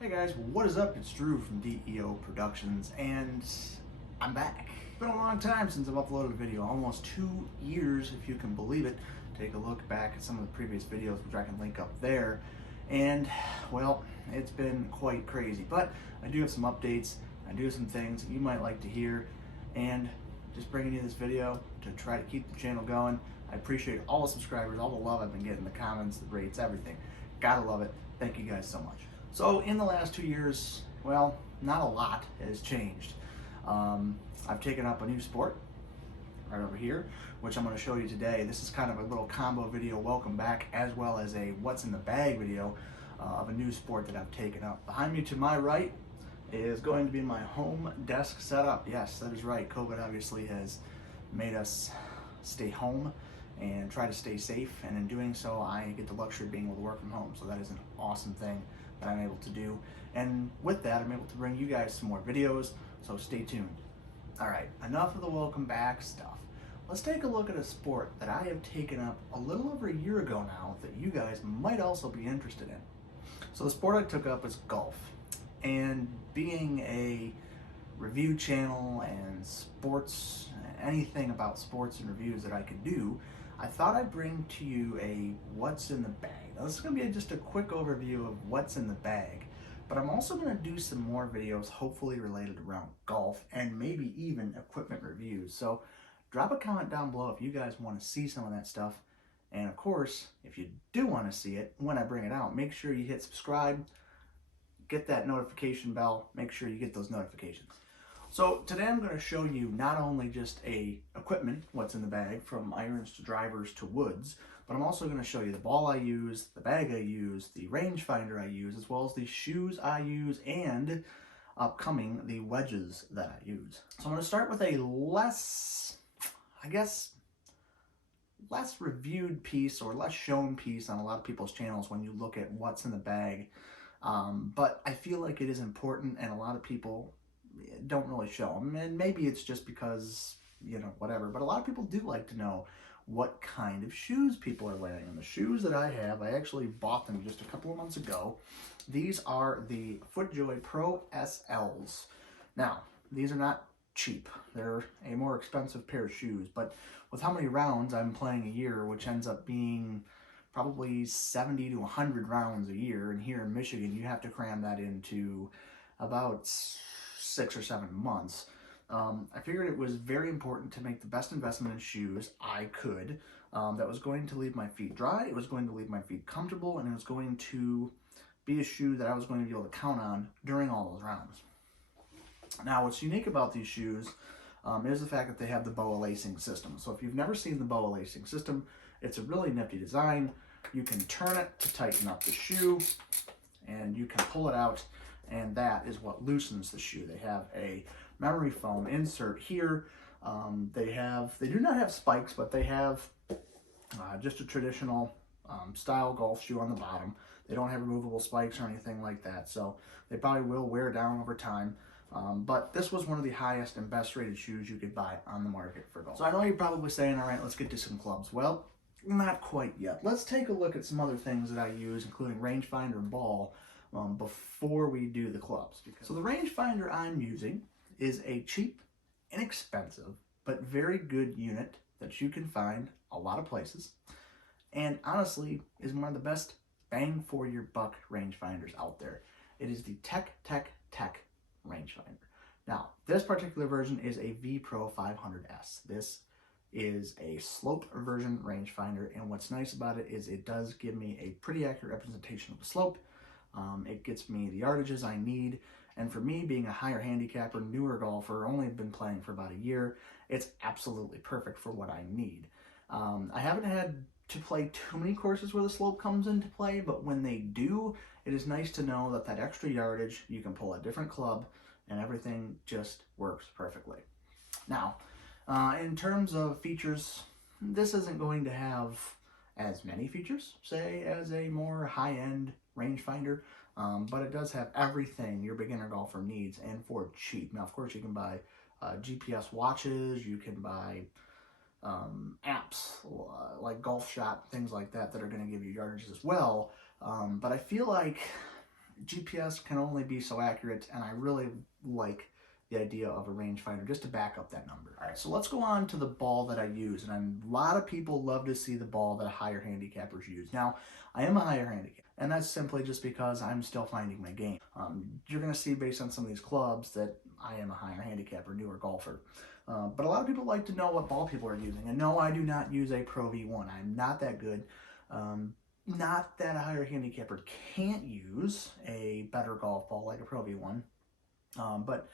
Hey guys, what is up? It's Drew from DEO Productions, and I'm back. It's been a long time since I've uploaded a video, almost 2 years if you can believe it. Take a look back at some of the previous videos, which I can link up there. And, well, it's been quite crazy. But I do have some updates, I do have some things that you might like to hear, and just bringing you this video to try to keep the channel going. I appreciate all the subscribers, all the love I've been getting, the comments, the rates, everything. Gotta love it. Thank you guys so much. So in the last 2 years, well, not a lot has changed. I've taken up a new sport right over here, which I'm going to show you today. This is kind of a little combo video, welcome back, as well as a what's in the bag video of a new sport that I've taken up. Behind me to my right is going to be my home desk setup. Yes, that is right. COVID obviously has made us stay home and try to stay safe, and in doing so I get the luxury of being able to work from home, so that is an awesome thing that I'm able to do. And with that, I'm able to bring you guys some more videos, so stay tuned. Alright, enough of the welcome back stuff. Let's take a look at a sport that I have taken up a little over a year ago now that you guys might also be interested in. So the sport I took up is golf, and being a review channel and sports, anything about sports and reviews that I could do, I thought I'd bring to you a what's in the bag. Now this is going to be just a quick overview of what's in the bag, but I'm also going to do some more videos hopefully related around golf and maybe even equipment reviews. So drop a comment down below if you guys want to see some of that stuff, and of course if you do want to see it when I bring it out, make sure you hit subscribe, get that notification bell, make sure you get those notifications. So today I'm going to show you not only just equipment, what's in the bag, from irons to drivers to woods, but I'm also going to show you the ball I use, the bag I use, the rangefinder I use, as well as the shoes I use, and upcoming the wedges that I use. So I'm going to start with a less reviewed piece or less shown piece on a lot of people's channels when you look at what's in the bag. But I feel like it is important, and a lot of people don't really show them, and maybe it's just because, you know, whatever, but a lot of people do like to know what kind of shoes people are wearing. And the shoes that I have, I actually bought them just a couple of months ago. These are the FootJoy Pro SLs. Now, these are not cheap. They're a more expensive pair of shoes, but with how many rounds I'm playing a year, which ends up being probably 70 to 100 rounds a year, and here in Michigan you have to cram that into about 6 or 7 months. I figured it was very important to make the best investment in shoes I could, that was going to leave my feet dry, it was going to leave my feet comfortable, and it was going to be a shoe that I was going to be able to count on during all those rounds. Now, what's unique about these shoes is the fact that they have the BOA lacing system. So if you've never seen the BOA lacing system, it's a really nifty design. You can turn it to tighten up the shoe, and you can pull it out, and that is what loosens the shoe. They have a memory foam insert here. They do not have spikes, but they have just a traditional style golf shoe on the bottom. They don't have removable spikes or anything like that, so they probably will wear down over time. But this was one of the highest and best rated shoes you could buy on the market for golf. So I know you're probably saying, all right, let's get to some clubs. Well, not quite yet. Let's take a look at some other things that I use, including rangefinder and ball, before we do the clubs. So the rangefinder I'm using is a cheap, inexpensive, but very good unit that you can find a lot of places, and honestly is one of the best bang for your buck rangefinders out there. It is the Tech rangefinder. Now, this particular version is a V Pro 500S. This is a slope version rangefinder, and what's nice about it is it does give me a pretty accurate representation of the slope. It gets me the yardages I need, and for me, being a higher handicapper, newer golfer, only been playing for about a year, it's absolutely perfect for what I need. I haven't had to play too many courses where the slope comes into play, but when they do, it is nice to know that that extra yardage, you can pull a different club, and everything just works perfectly. Now, in terms of features, this isn't going to have as many features, say, as a more high-end rangefinder, but it does have everything your beginner golfer needs, and for cheap. Now, of course, you can buy GPS watches, you can buy apps like Golf Shot, things like that, that are going to give you yardage as well. But I feel like GPS can only be so accurate, and I really like the idea of a rangefinder just to back up that number. All right, so let's go on to the ball that I use, and a lot of people love to see the ball that higher handicappers use. Now, I am a higher handicap, and that's simply just because I'm still finding my game. You're going to see based on some of these clubs that I am a higher handicapper, newer golfer. But a lot of people like to know what ball people are using, and no, I do not use a Pro V1. I'm not that good. Not that a higher handicapper can't use a better golf ball like a Pro V1, but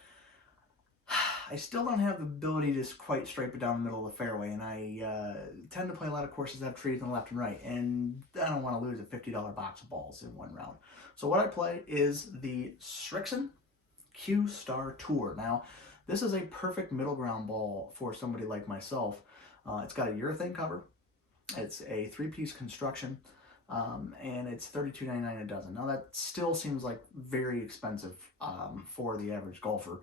I still don't have the ability to quite stripe it down the middle of the fairway, and I tend to play a lot of courses that have trees on the left and right, and I don't want to lose a $50 box of balls in one round. So what I play is the Srixon Q-Star Tour. Now, this is a perfect middle ground ball for somebody like myself. It's got a urethane cover. It's a 3-piece construction, and it's $32.99 a dozen. Now, that still seems like very expensive for the average golfer.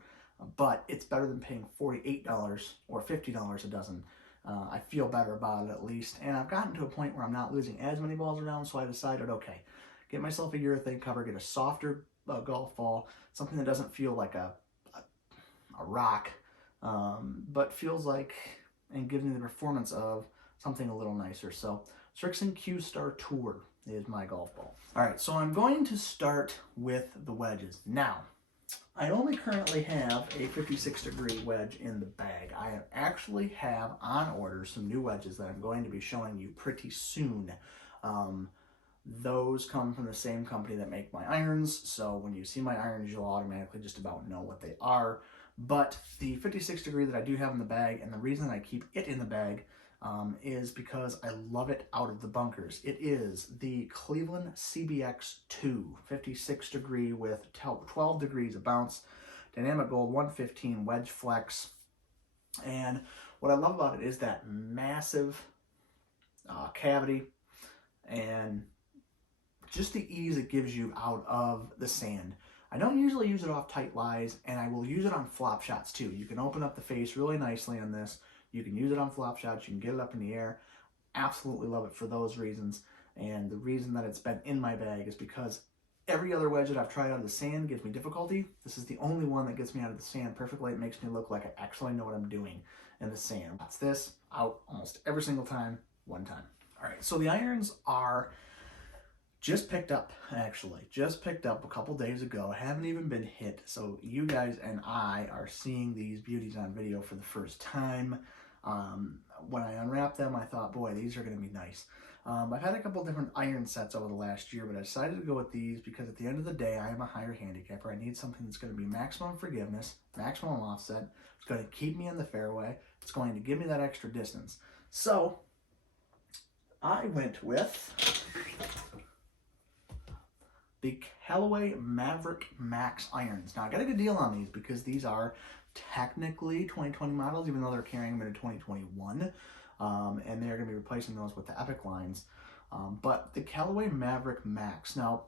But it's better than paying $48 or $50 a dozen. I feel better about it at least. And I've gotten to a point where I'm not losing as many balls around, so I decided, okay, get myself a urethane cover, get a softer golf ball, something that doesn't feel like a rock, but feels like and gives me the performance of something a little nicer. So Srixon Q-Star Tour is my golf ball. All right, so I'm going to start with the wedges. Now, I only currently have a 56-degree wedge in the bag. I actually have on order some new wedges that I'm going to be showing you pretty soon. Those come from the same company that make my irons, so when you see my irons, you'll automatically just about know what they are. But the 56-degree that I do have in the bag, and the reason I keep it in the bag is because I love it out of the bunkers. It is the Cleveland CBX2, 56-degree with 12 degrees of bounce, dynamic gold 115 wedge flex. And what I love about it is that massive cavity and just the ease it gives you out of the sand. I don't usually use it off tight lies, and I will use it on flop shots too. You can open up the face really nicely on this. You can use it on flop shots. You can get it up in the air. Absolutely love it for those reasons. And the reason that it's been in my bag is because every other wedge that I've tried out of the sand gives me difficulty. This is the only one that gets me out of the sand perfectly. It makes me look like I actually know what I'm doing in the sand. That's this out almost every single time, one time. All right, so the irons are just picked up, actually. Just picked up a couple days ago. Haven't even been hit. So you guys and I are seeing these beauties on video for the first time. When I unwrapped them, I thought, boy, these are going to be nice. I've had a couple different iron sets over the last year, but I decided to go with these because at the end of the day, I am a higher handicapper. I need something that's going to be maximum forgiveness, maximum offset. It's going to keep me in the fairway. It's going to give me that extra distance. So I went with the Callaway Maverick Max irons. Now, I got a good deal on these because these are technically 2020 models, even though they're carrying them into 2021, and they're going to be replacing those with the Epic lines. But the Callaway Maverick Max. Now,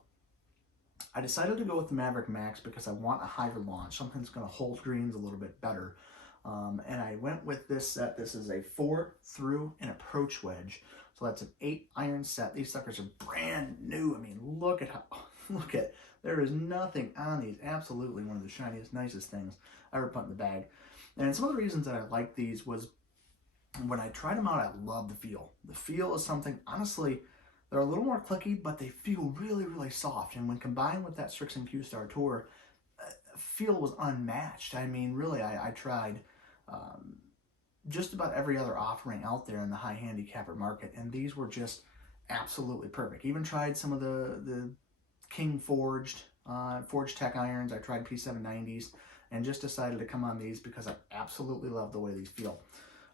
I decided to go with the Maverick Max because I want a higher launch, something that's going to hold greens a little bit better. And I went with this set. This is a 4-through and approach wedge. So that's an 8 iron set. These suckers are brand new. I mean, look at there is nothing on these. Absolutely one of the shiniest, nicest things I ever put in the bag. And some of the reasons that I like these was when I tried them out, I love the feel. The feel is something, honestly, they're a little more clicky, but they feel really, really soft. And when combined with that Srixon Q-Star Tour, feel was unmatched. I mean, really, I tried just about every other offering out there in the high handicapper market, and these were just absolutely perfect. Even tried some of the King Forged Tech irons. I tried P790s and just decided to come on these because I absolutely love the way these feel.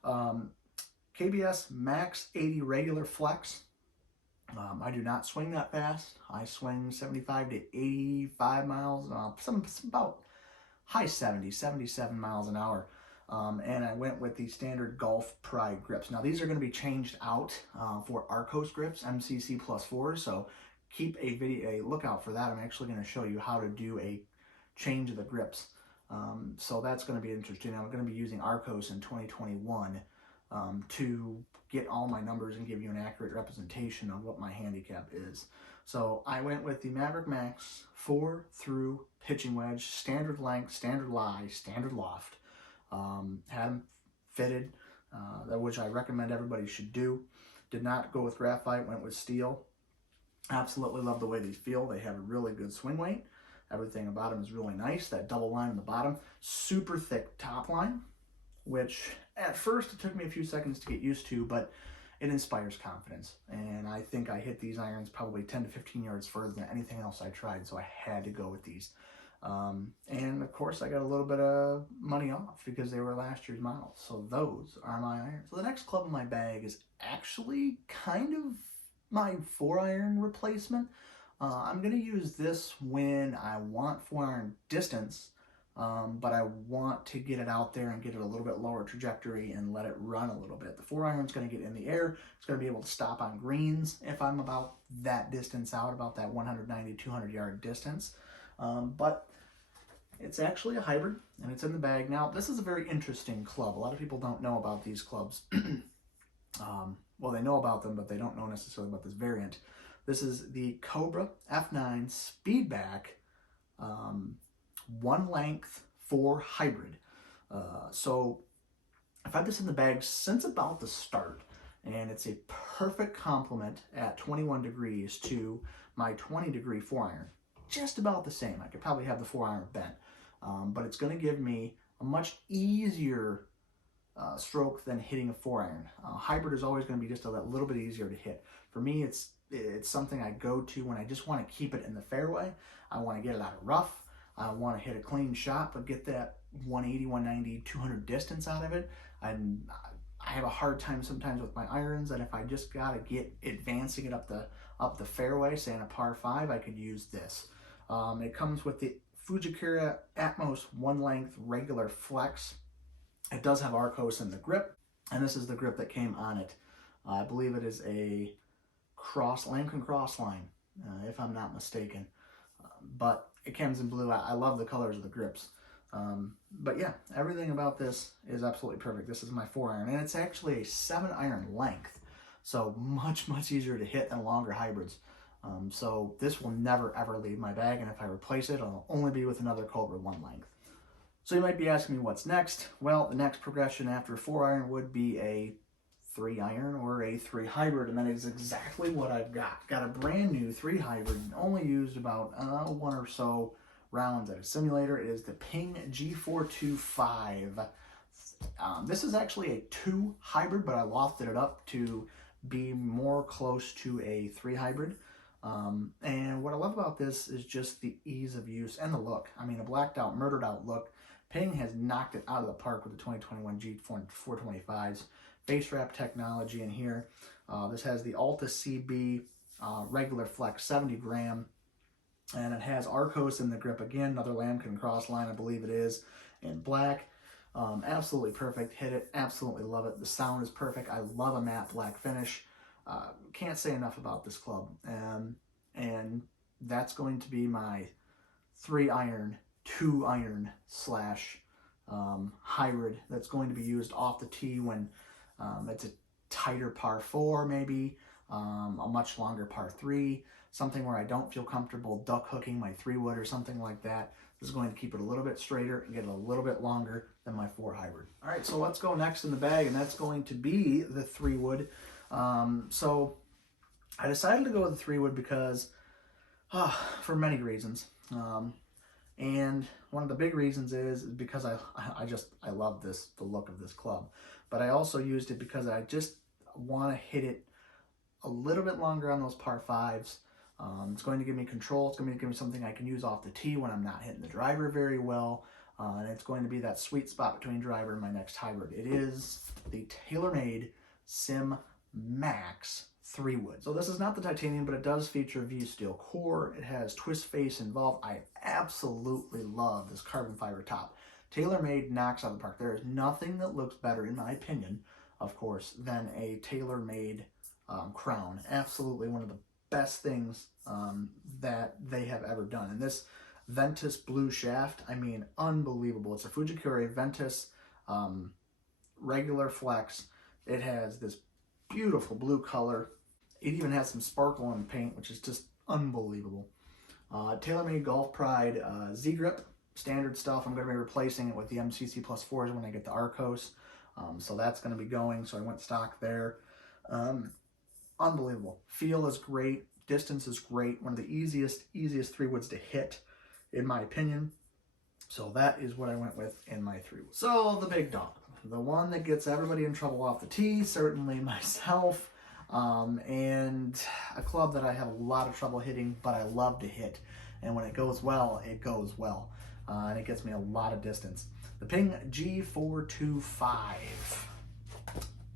KBS Max 80 regular flex. I do not swing that fast. I swing 75 to 85 miles, about high 70s, 77 miles an hour. And I went with the standard Golf Pride grips. Now these are going to be changed out for Arcos grips, MCC plus 4, so keep a lookout for that. I'm actually going to show you how to do a change of the grips. So that's going to be interesting. I'm going to be using Arcos in 2021 to get all my numbers and give you an accurate representation of what my handicap is. So I went with the Maverick Max 4 through pitching wedge, standard length, standard lie, standard loft. Had them fitted, which I recommend everybody should do. Did not go with graphite, went with steel. Absolutely love the way they feel. They have a really good swing weight. Everything about them is really nice. That double line in the bottom, super thick top line, which at first it took me a few seconds to get used to, but it inspires confidence. And I think I hit these irons probably 10 to 15 yards further than anything else I tried, so I had to go with these. And of course I got a little bit of money off because they were last year's models. So those are my irons. So the next club in my bag is actually kind of my 4-iron replacement. I'm going to use this when I want 4-iron distance, but I want to get it out there and get it a little bit lower trajectory and let it run a little bit. The 4-iron is going to get in the air. It's going to be able to stop on greens if I'm about that distance out, about that 190, 200 yard distance. But it's actually a hybrid, and it's in the bag. Now, this is a very interesting club. A lot of people don't know about these clubs. Well, they know about them, but they don't know necessarily about this variant. This is the Cobra F9 Speedback 1 length 4 hybrid. So I've had this in the bag since about the start, and it's a perfect complement at 21 degrees to my 20 degree 4-iron. Just about the same. I could probably have the 4-iron bent, but it's going to give me a much easier stroke than hitting a 4-iron. Hybrid is always going to be just a little bit easier to hit. For me, it's something I go to when I just want to keep it in the fairway. I want to get it out of rough. I want to hit a clean shot, but get that 180, 190, 200 distance out of it. I have a hard time sometimes with my irons, and if I just got to get advancing it up the fairway, say in a par 5, I could use this. It comes with the Fujikura Atmos 1 length regular flex. It does have Arcos in the grip, and this is the grip that came on it. I believe it is a Lankin cross line, if I'm not mistaken. But it comes in blue. I love the colors of the grips. But yeah, everything about this is absolutely perfect. This is my 4-iron, and it's actually a 7-iron length, so much, much easier to hit than longer hybrids. So this will never, ever leave my bag, and if I replace it, it'll only be with another Cobra 1 length. So you might be asking me what's next. Well, the next progression after a 4-iron would be a 3-iron or a 3 hybrid, and that is exactly what I've got. Got a brand new 3 hybrid, only used about 1 or so rounds at a simulator. It is the Ping G425. This is actually a 2 hybrid, but I lofted it up to be more close to a 3 hybrid. And what I love about this is just the ease of use and the look. I mean, a blacked out, murdered out look. Ping has knocked it out of the park with the 2021 G425s. Face wrap technology in here. This has the Alta CB regular flex 70 gram, and it has Arcos in the grip again, another Lankin cross line, I believe it is, in black. Absolutely perfect. Hit it. Absolutely love it. The sound is perfect. I love a matte black finish. Can't say enough about this club. And that's going to be my 3-iron, 2-iron / hybrid that's going to be used off the tee when it's a tighter par 4 maybe, a much longer par 3, something where I don't feel comfortable duck hooking my 3-wood or something like that. This is going to keep it a little bit straighter and get it a little bit longer than my 4 hybrid. All right, so let's go next in the bag, and that's going to be the 3-wood. So I decided to go with the 3-wood because, for many reasons. And one of the big reasons is because I love the look of this club. But I also used it because I just want to hit it a little bit longer on those par 5s. It's going to give me control. It's going to give me something I can use off the tee when I'm not hitting the driver very well. And it's going to be that sweet spot between driver and my next hybrid. It is the TaylorMade Sim Max 3-wood. So this is not the titanium, but it does feature VU steel core. It has twist face involved. I absolutely love this carbon fiber top. TaylorMade knocks out of the park. There is nothing that looks better, in my opinion, of course, than a TaylorMade crown. Absolutely one of the best things that they have ever done. And this Ventus blue shaft, I mean, unbelievable. It's a Fujikura Ventus regular flex. It has this beautiful blue color. It even has some sparkle in the paint, which is just unbelievable. TaylorMade Golf Pride Z Grip, standard stuff. I'm going to be replacing it with the MCC Plus 4s when I get the Arcos. So that's going to be going. So I went stock there. Unbelievable. Feel is great. Distance is great. One of the easiest 3-woods to hit, in my opinion. So that is what I went with in my 3-wood. So the big dog, the one that gets everybody in trouble off the tee, certainly myself, and a club that I have a lot of trouble hitting, but I love to hit. And when it goes well, it goes well. And it gets me a lot of distance. The Ping G425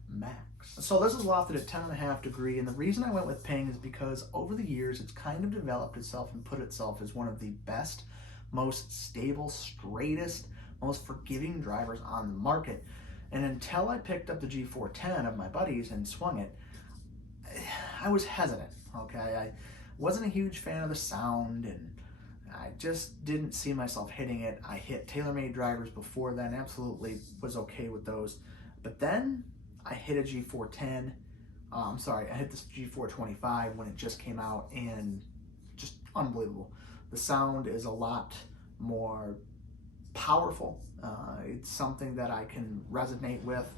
Max. So this is lofted at 10.5 degree, and the reason I went with Ping is because over the years it's kind of developed itself and put itself as one of the best, most stable, straightest, most forgiving drivers on the market. And until I picked up the G410 of my buddies and swung it, I was hesitant, okay? I wasn't a huge fan of the sound, and I just didn't see myself hitting it. I hit TaylorMade drivers before then, absolutely was okay with those. But then I hit a G410, I hit this G425 when it just came out, and just unbelievable. The sound is a lot more powerful. It's something that I can resonate with.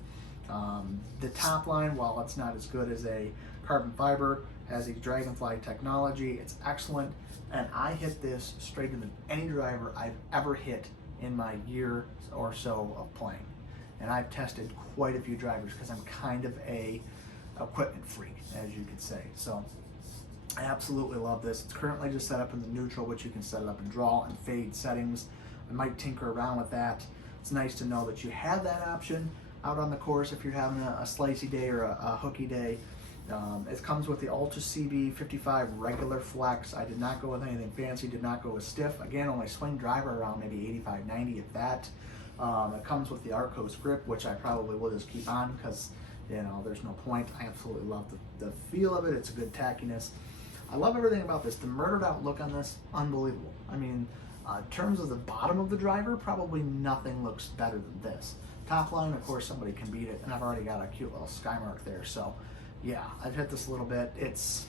The top line, while it's not as good as a carbon fiber, has a Dragonfly technology. It's excellent, and I hit this straight into any driver I've ever hit in my year or so of playing. And I've tested quite a few drivers because I'm kind of a equipment freak, as you could say. So I absolutely love this. It's currently just set up in the neutral, which you can set it up in draw and fade settings. I might tinker around with that. It's nice to know that you have that option out on the course if you're having a slicey day or a hooky day. It comes with the Ultra CB 55 regular flex. I did not go with anything fancy, did not go with stiff. Again, only swing driver around maybe 85, 90 if that. It comes with the Arcos grip, which I probably will just keep on because, you know, there's no point. I absolutely love the feel of it. It's a good tackiness. I love everything about this. The murdered out look on this, unbelievable. I mean, in terms of the bottom of the driver, probably nothing looks better than this. Top line, of course, somebody can beat it, and I've already got a cute little sky mark there. So, yeah, I've hit this a little bit. It's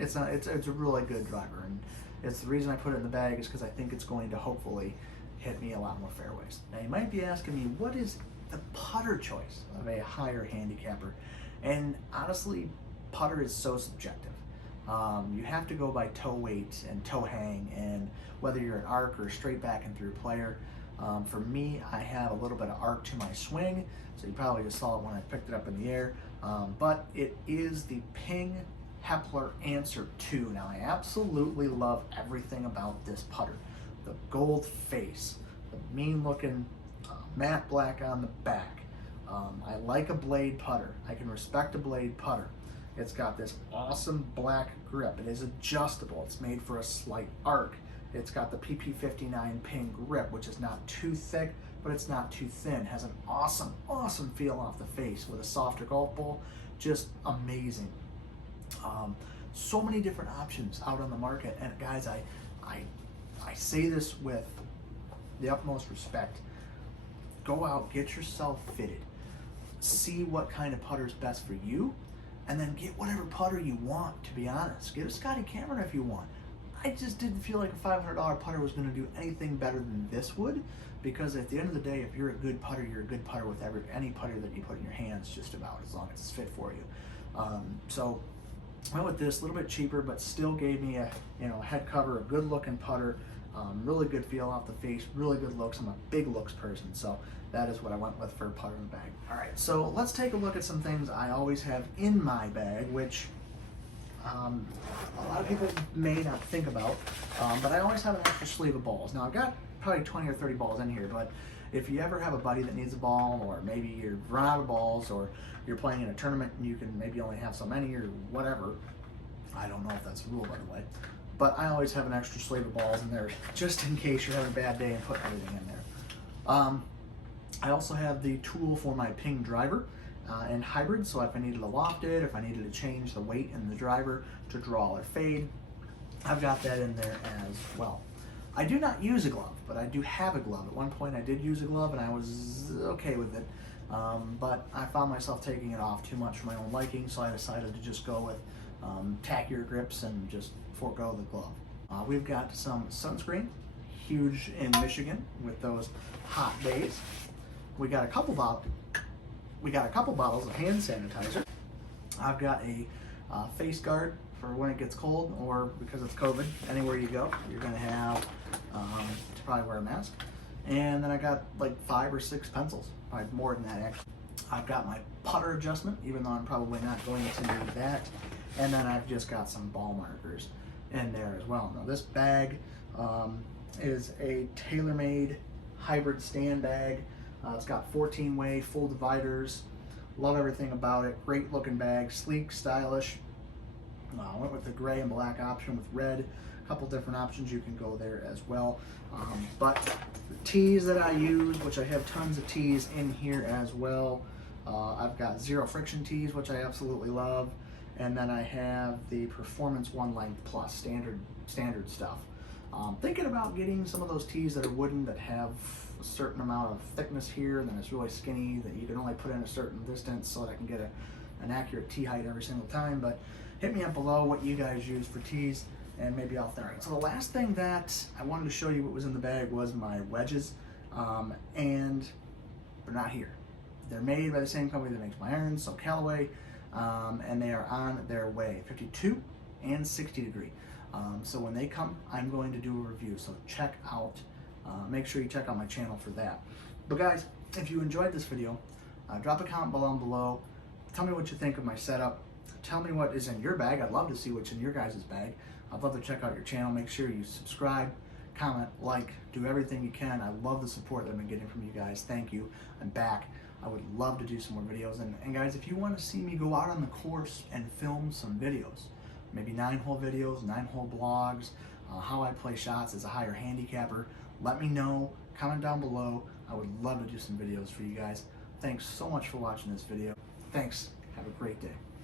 a really good driver, and it's the reason I put it in the bag is because I think it's going to hopefully hit me a lot more fairways. Now, you might be asking me, what is the putter choice of a higher handicapper? And honestly, putter is so subjective. You have to go by toe weight and toe hang, and whether you're an arc or a straight back and through player. For me, I have a little bit of arc to my swing, so you probably just saw it when I picked it up in the air. But it is the Ping Hepler Answer 2. Now, I absolutely love everything about this putter. The gold face, the mean looking matte black on the back. I like a blade putter. I can respect a blade putter. It's got this awesome black grip. It is adjustable. It's made for a slight arc. It's got the PP59 Ping grip, which is not too thick, but it's not too thin. It has an awesome, awesome feel off the face with a softer golf ball. Just amazing. So many different options out on the market. And guys, I say this with the utmost respect. Go out, get yourself fitted. See what kind of putter is best for you, and then get whatever putter you want, to be honest. Get a Scotty Cameron if you want. I just didn't feel like a $500 putter was going to do anything better than this would, because at the end of the day, if you're a good putter, you're a good putter with any putter that you put in your hands, just about, as long as it's fit for you. So I went with this, a little bit cheaper, but still gave me a head cover, a good looking putter, really good feel off the face, really good looks. I'm a big looks person, so that is what I went with for a putter in the bag. All right, so let's take a look at some things I always have in my bag, which a lot of people may not think about, but I always have an extra sleeve of balls. Now, I've got probably 20 or 30 balls in here, but if you ever have a buddy that needs a ball, or maybe you're run out of balls, or you're playing in a tournament and you can maybe only have so many or whatever, I don't know if that's a rule, by the way, but I always have an extra sleeve of balls in there just in case you're having a bad day and put everything in there. I also have the tool for my Ping driver and hybrid, so if I needed to loft it, if I needed to change the weight in the driver to draw or fade, I've got that in there as well. I do not use a glove, but I do have a glove. At one point I did use a glove and I was okay with it, but I found myself taking it off too much for my own liking, so I decided to just go with tackier grips and just forego the glove. We've got some sunscreen, huge in Michigan with those hot days. We got a couple bottles of hand sanitizer. I've got a face guard for when it gets cold, or because it's COVID, anywhere you go, you're gonna have to probably wear a mask. And then I got like 5 or 6 pencils, probably more than that actually. I've got my putter adjustment, even though I'm probably not going to need that. And then I've just got some ball markers in there as well. Now this bag is a tailor-made hybrid stand bag. It's got 14-way full dividers. Love everything about it. Great looking bag, sleek, stylish. I went with the gray and black option with red. A couple different options you can go there as well. But the tees that I use, which I have tons of tees in here as well. I've got zero friction tees, which I absolutely love. And then I have the Performance One Length Plus standard stuff. Thinking about getting some of those tees that are wooden that have a certain amount of thickness here, and then it's really skinny that you can only put in a certain distance so that I can get an accurate tee height every single time. But hit me up below what you guys use for tees, and maybe I'll think. So the last thing that I wanted to show you what was in the bag was my wedges, and they're not here. They're made by the same company that makes my irons, so Callaway, and they are on their way, 52 and 60 degree. So when they come, I'm going to do a review, so check out, make sure you check out my channel for that. But guys, if you enjoyed this video, drop a comment below. Tell me what you think of my setup. Tell me what is in your bag. I'd love to see what's in your guys' bag. I'd love to check out your channel. Make sure you subscribe, comment, like, do everything you can. I love the support that I've been getting from you guys. Thank you. I'm back. I would love to do some more videos. And guys, if you want to see me go out on the course and film some videos, maybe 9-hole videos, 9-hole blogs, how I play shots as a higher handicapper, let me know. Comment down below. I would love to do some videos for you guys. Thanks so much for watching this video. Thanks. Have a great day.